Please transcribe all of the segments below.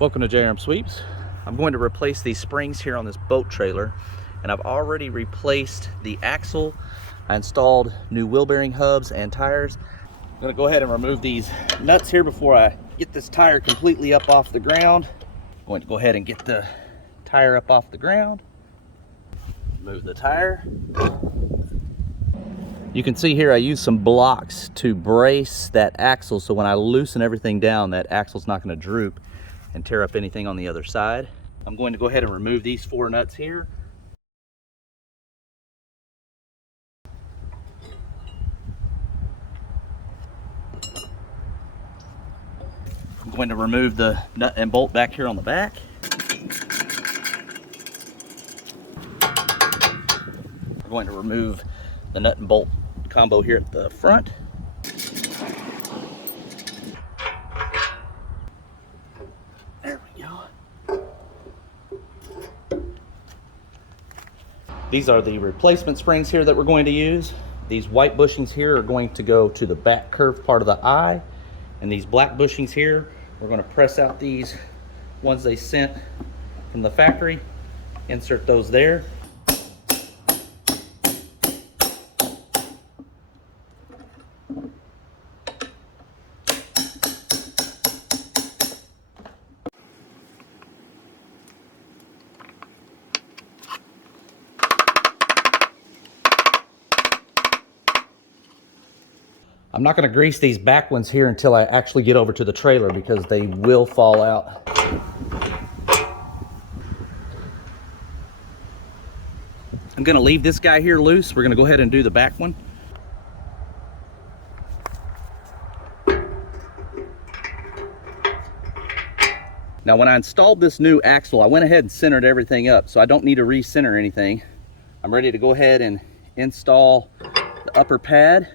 Welcome to JRMSweeps. I'm going to replace these springs here on this boat trailer, and I've already replaced the axle. I installed new wheel bearing hubs and tires. I'm going to go ahead and remove these nuts here before I get this tire completely up off the ground. I'm going to go ahead and get the tire up off the ground. Move the tire. You can see here I use some blocks to brace that axle, so when I loosen everything down, that axle's not going to droop and tear up anything on the other side. I'm going to go ahead and remove these 4 nuts here. I'm going to remove the nut and bolt back here on the back. We're going to remove the nut and bolt combo here at the front. There we go. These are the replacement springs here that we're going to use. These white bushings here are going to go to the back curved part of the eye, and these black bushings here, we're going to press out these ones they sent from the factory, insert those there. I'm not going to grease these back ones here until I actually get over to the trailer because they will fall out. I'm going to leave this guy here loose. We're going to go ahead and do the back one. Now when I installed this new axle, I went ahead and centered everything up, so I don't need to re-center anything. I'm ready to go ahead and install the upper pad.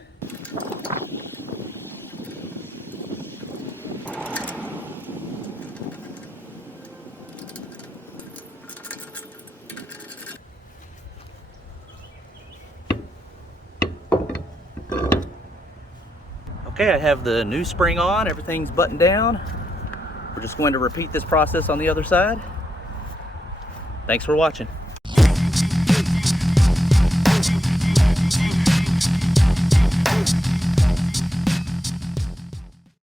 Okay, I have the new spring on, everything's buttoned down. We're just going to repeat this process on the other side. Thanks for watching.